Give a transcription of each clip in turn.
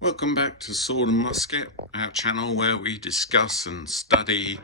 Welcome back to Sword and Musket, our channel where we discuss and study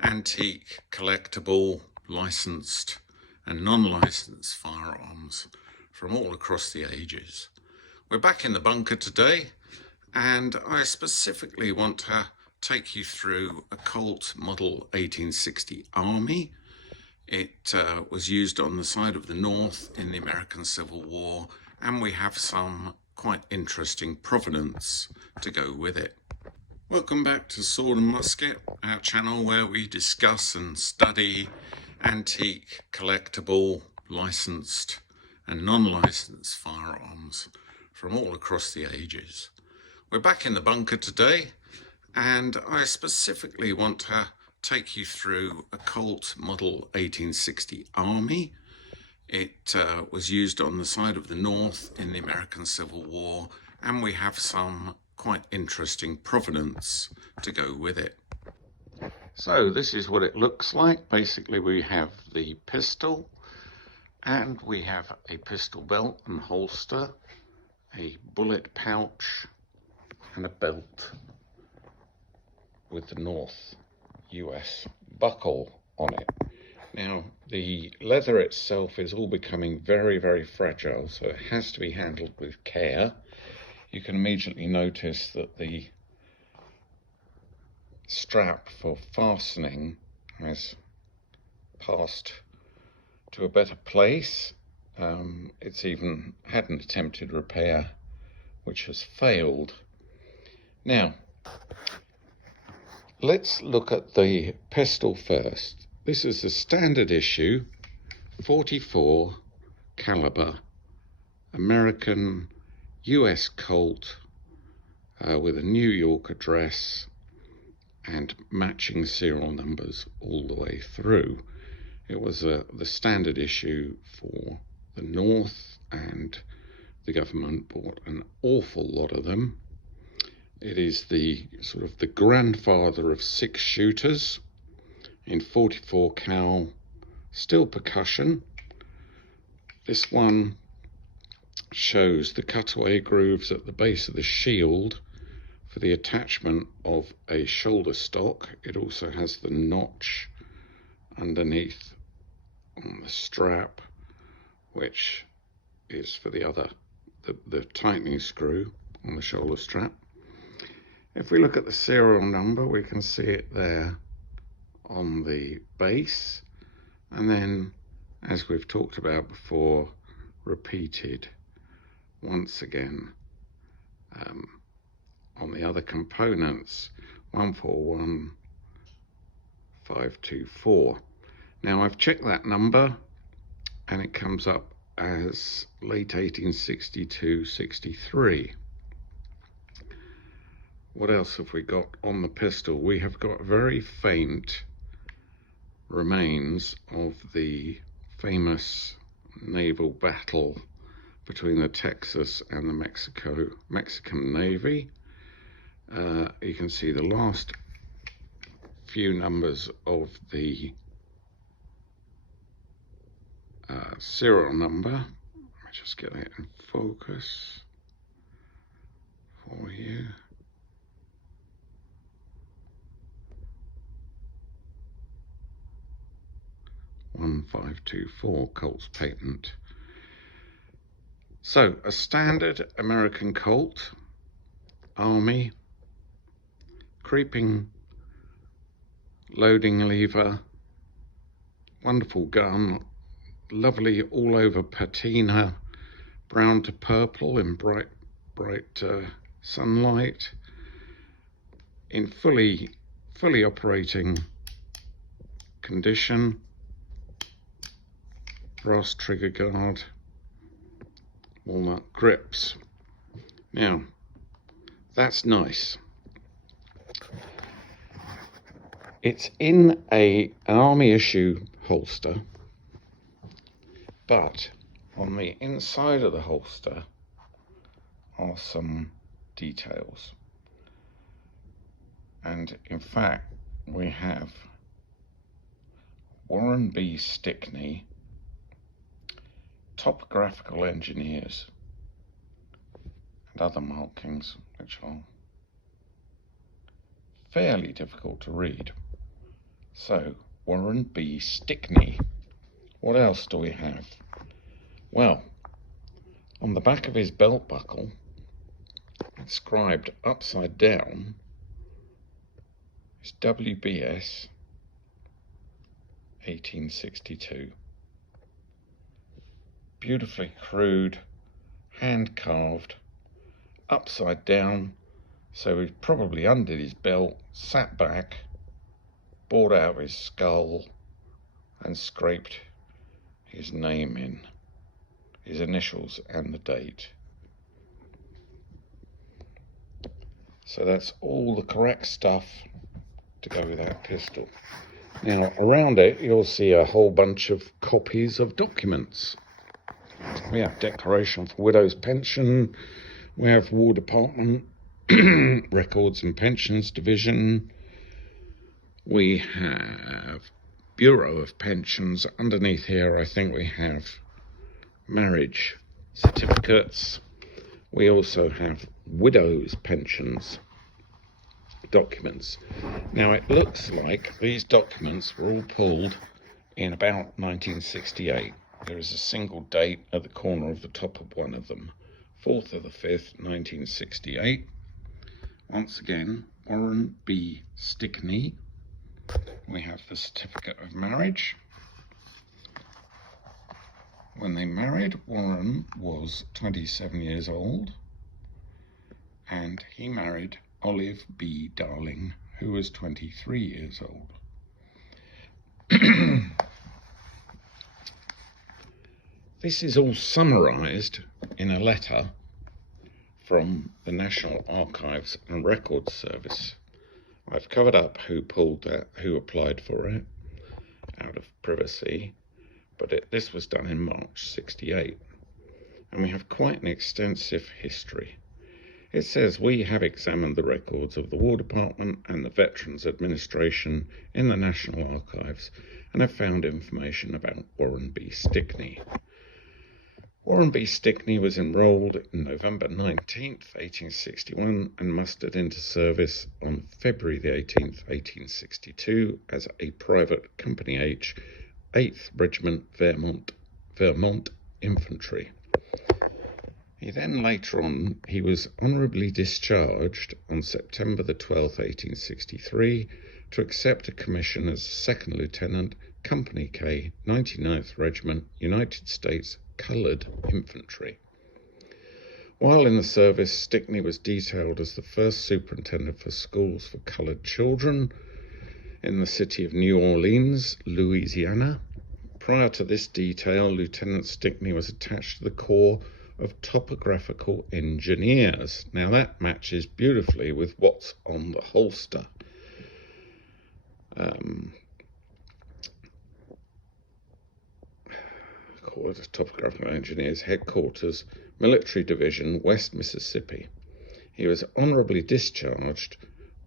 antique, collectible, licensed and non-licensed firearms from all across the ages. We're back in the bunker today, and I specifically want to take you through a Colt Model 1860 Army. It was used on the side of the North in the American Civil War, and we have some quite interesting provenance to go with it. Welcome back to Sword and Musket, our channel where we discuss and study antique, collectible, licensed and non-licensed firearms from all across the ages. We're back in the bunker today, and I specifically want to take you through a Colt Model 1860 Army. It was used on the side of the North in the American Civil War, and we have some quite interesting provenance to go with it. So this is what it looks like. Basically we have the pistol, and we have a pistol belt and holster, a bullet pouch and a belt with the North US buckle on it. Now, the leather itself is all becoming very, very fragile, so it has to be handled with care. You can immediately notice that the strap for fastening has passed to a better place. It's even had an attempted repair which has failed. Now, let's look at the pistol first. This is a standard issue 44 caliber American US Colt with a New York address and matching serial numbers all the way through. It was the standard issue for the North, and the government bought an awful lot of them. It is the sort of the grandfather of 6-shooters in 44 cal, still percussion. This one shows the cutaway grooves at the base of the shield for the attachment of a shoulder stock. It also has the notch underneath on the strap, which is for the tightening screw on the shoulder strap. If we look at the serial number, we can see it there on the base, and then, as we've talked about before, repeated once again on the other components, 141524. Now, I've checked that number and it comes up as late 1862-63. What else have we got on the pistol? We have got very faint remains of the famous naval battle between the Texas and the Mexican Navy. You can see the last few numbers of the serial number. Let me just get it in focus for you. (1524) Colt's patent. So a standard American Colt Army, creeping loading lever, wonderful gun, lovely all over patina, brown to purple in bright sunlight, in fully operating condition. Brass trigger guard, walnut grips. Now, that's nice. It's in an Army issue holster, but on the inside of the holster are some details. And in fact, we have Warren B. Stickney, topographical engineers, and other markings. which are fairly difficult to read. So, Warren B. Stickney. What else do we have? Well, on the back of his belt buckle, inscribed upside down, is WBS 1862. Beautifully crude, hand carved, upside down, so he probably undid his belt, sat back, bored out his skull, and scraped his name in, his initials and the date. So that's all the correct stuff to go with that pistol. Now, around it, you'll see a whole bunch of copies of documents. We have Declaration for Widows' Pension, we have War Department, Records and Pensions Division, we have Bureau of Pensions. Underneath here, I think we have marriage certificates. We also have widows' pensions documents. Now, it looks like these documents were all pulled in about 1968. There is a single date at the corner of the top of one of them, 4th of the 5th, 1968. Once again, Warren B. Stickney. We have the certificate of marriage. When they married, Warren was 27 years old, and he married Olive B. Darling, who was 23 years old. This is all summarised in a letter from the National Archives and Records Service. I've covered up who pulled that, who applied for it out of privacy, but this was done in March 68, and we have quite an extensive history. It says, we have examined the records of the War Department and the Veterans Administration in the National Archives and have found information about Warren B. Stickney. Warren B. Stickney was enrolled on November 19th, 1861 and mustered into service on February the 18th, 1862 as a private Company H, 8th Regiment Vermont Infantry. He then later on, he was honourably discharged on September the 12th, 1863 to accept a commission as Second Lieutenant, Company K, 99th Regiment, United States Coloured Infantry. While in the service, Stickney was detailed as the first superintendent for schools for coloured children in the city of New Orleans, Louisiana. Prior to this detail, Lieutenant Stickney was attached to the Corps of Topographical Engineers. Now that matches beautifully with what's on the holster. Corps of Topographical Engineers, Headquarters, Military Division, West Mississippi. He was honourably discharged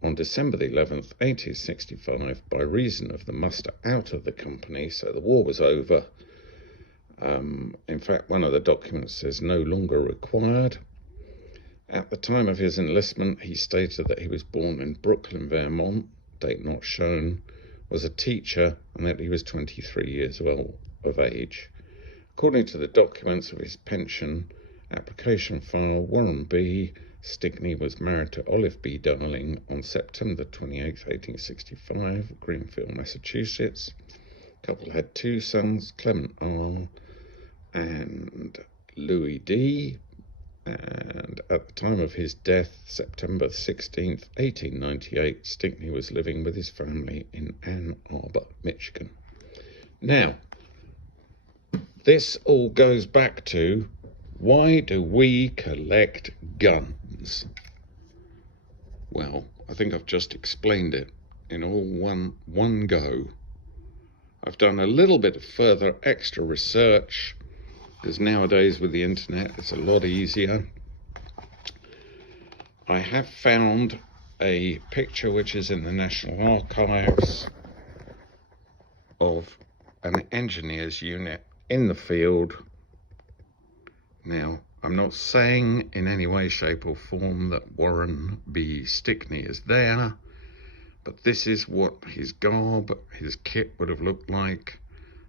on December the 11th, 1865 by reason of the muster out of the company, so the war was over. In fact, one of the documents says no longer required. At the time of his enlistment, he stated that he was born in Brooklyn, Vermont, date not shown, was a teacher, and that he was 23 years of age. According to the documents of his pension application file, Warren B. Stickney was married to Olive B. Darling on September 28, 1865, Greenfield, Massachusetts. The couple had two sons, Clement R. and Louis D. And at the time of his death, September 16th, 1898, Stickney was living with his family in Ann Arbor, Michigan. Now, this all goes back to, why do we collect guns? Well, I think I've just explained it in all one go. I've done a little bit of further extra research, because nowadays with the internet it's a lot easier. I have found a picture which is in the National Archives of an engineer's unit in the field. Now, I'm not saying in any way, shape or form that Warren B. Stickney is there, but this is what his garb, his kit would have looked like.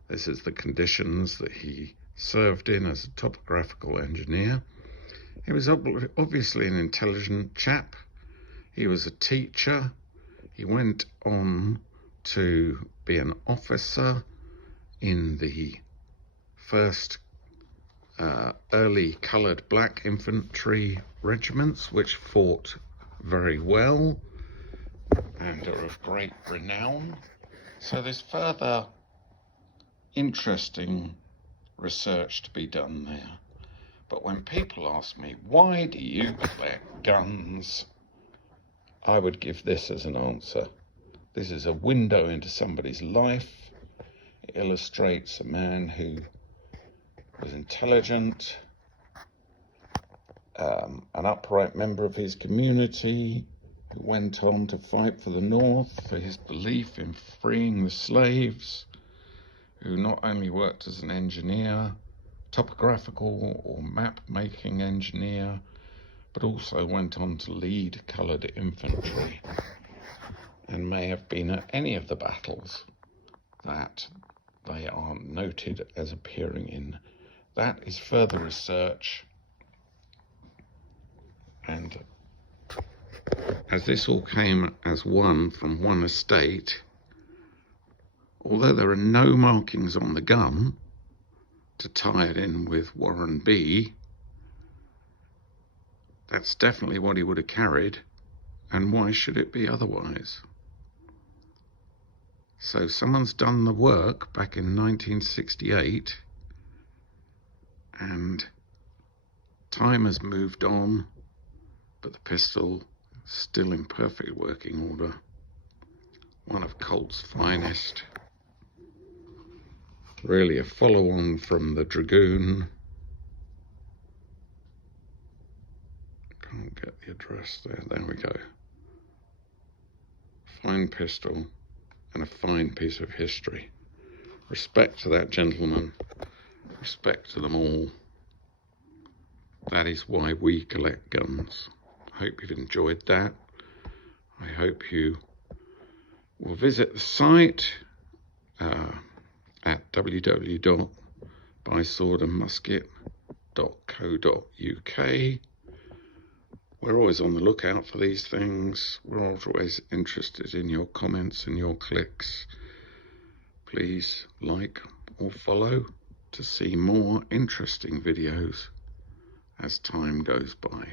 This is the conditions that he served in as a topographical engineer. He was obviously an intelligent chap. He was a teacher. He went on to be an officer in the first early coloured black infantry regiments, which fought very well and are of great renown. So there's further interesting research to be done there. But when people ask me, why do you collect guns? I would give this as an answer. This is a window into somebody's life. It illustrates a man who was intelligent, an upright member of his community, who went on to fight for the North for his belief in freeing the slaves, who not only worked as an engineer, topographical or map-making engineer, but also went on to lead coloured infantry and may have been at any of the battles that they are noted as appearing in. That is further research, and as this all came as one from one estate, although there are no markings on the gun to tie it in with Warren B, that's definitely what he would have carried, and why should it be otherwise? So someone's done the work back in 1968, and time has moved on, but the pistol is still in perfect working order. One of Colt's finest. Really a follow-on from the Dragoon. Can't get the address there. There we go. Fine pistol and a fine piece of history. Respect to that gentleman. Respect to them all. That is why we collect guns. I hope you've enjoyed that. I hope you will visit the site at www.buyswordandmusket.co.uk. We're always on the lookout for these things. We're always interested in your comments and your clicks. Please like or follow to see more interesting videos as time goes by.